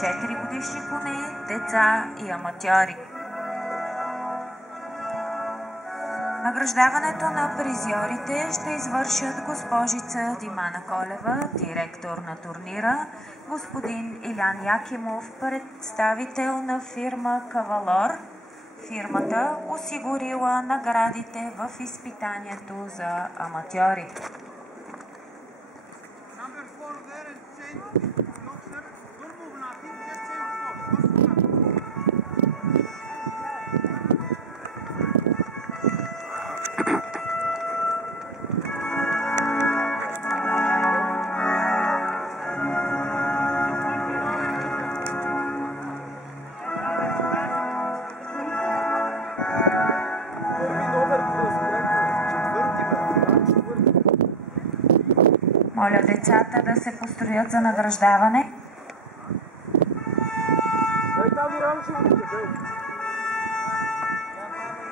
4-годишни коне, деца и аматьори. Награждаването на призьорите ще извършат госпожица Димана Колева, директор на турнира, господин Илян Якимов, представител на фирма Кавалор, фирмата осигурила наградите в изпитанието за аматьори. Моля децата да се построят за награждаване.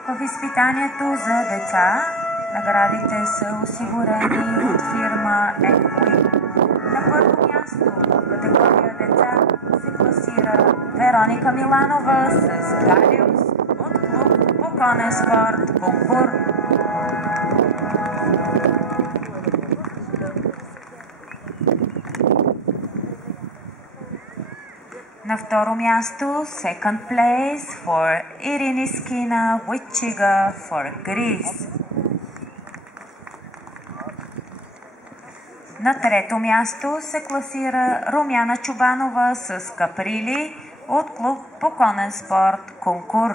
В изпитанието за деца наградите са осигурени от фирма Екои. На първо място в категория деца се класира Вероника Миланова с Галиус от клуб по конен спорт Конкур. На второ място, second place for Ирини Скина Вичига for Greece. На трето място се класира Румяна Чубанова с Каприли от клуб по конен спорт Конкур.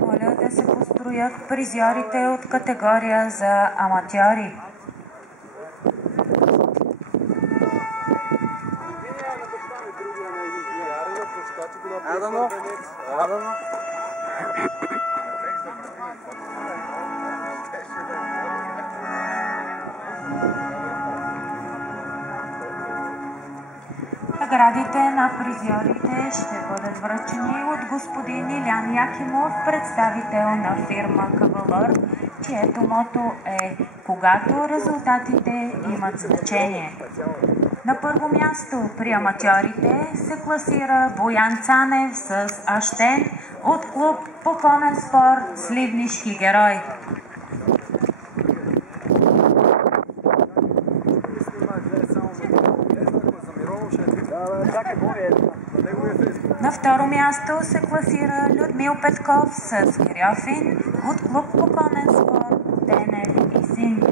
Моля да се построят призьорите от категория за аматьори. Наградите на призьорите ще бъдат връчени от господин Илян Якимов, представител на фирма Кавалор, чието мото е "Когато резултатите имат значение". На първо място при аматьорите се класира Боян Цанев с Аштен от клуб по конен спорт Сливнишки герой. На второ място се класира Людмил Петков с Кирьофин от клуб по конен спорт Денев и Син.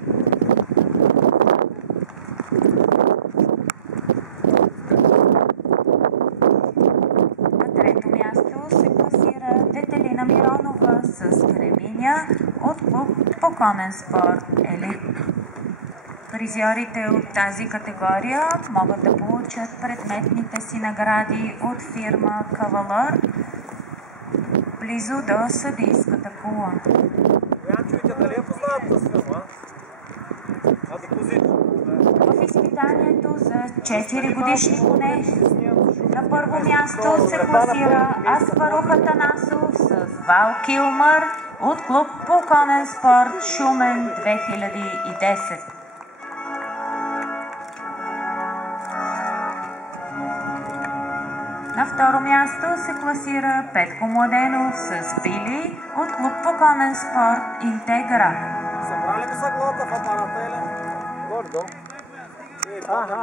На трето място се класира Детелина Миронова с Креминя от клуб по конен спорт Елит. Призьорите от тази категория могат да получат предметните си награди от фирма Кавалор близо до съдийската кула. В изпитанието за 4-годишни коне на първо място се класира Аспарух Атанасов с Вал Килмър от клуб по конен спорт Шумен 2010. На второ място се класира Петко Младенов с Пили от клуб по конен спорт Интегра.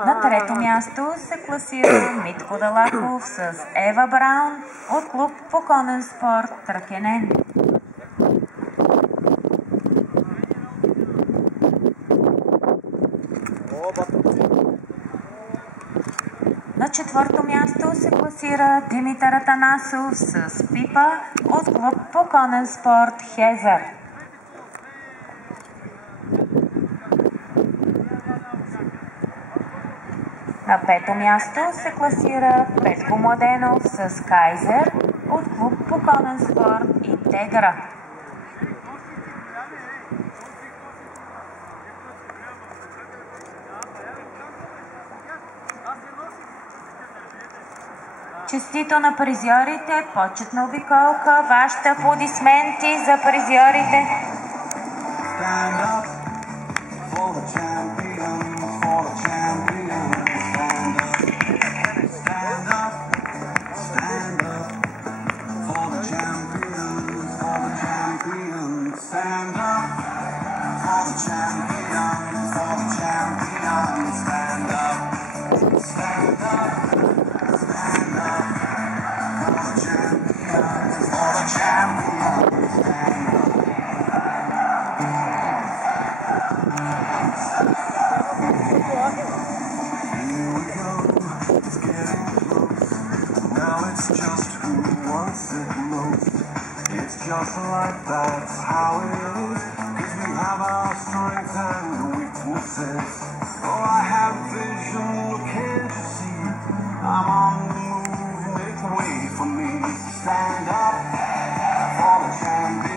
На трето място се класира Митко Далаков с Ева Браун от клуб по конен спорт Тракенен. На четвърто място се класира Димитър Атанасов с Пипа от клуб по конен спорт Хезър. На пето място се класира Петко Младенов с Кайзер от клуб по конен спорт Интегра. Честито на призьорите, почетна обиколка, вашите аплодисменти за призьорите. Stand up for the champion, for the champion. Stand up, stand up for the champion, for the champion. Stand up for the champion, for the champion. Stand up, stand up, stand up for the champion, for the champion. Stand up. It's getting close. Now it's just who wants it most. It's just like that's how it is. 'Cause we have our strengths and weaknesses. Oh, I have vision, can't you see? I'm on the move, make way for me. Stand up for the champion.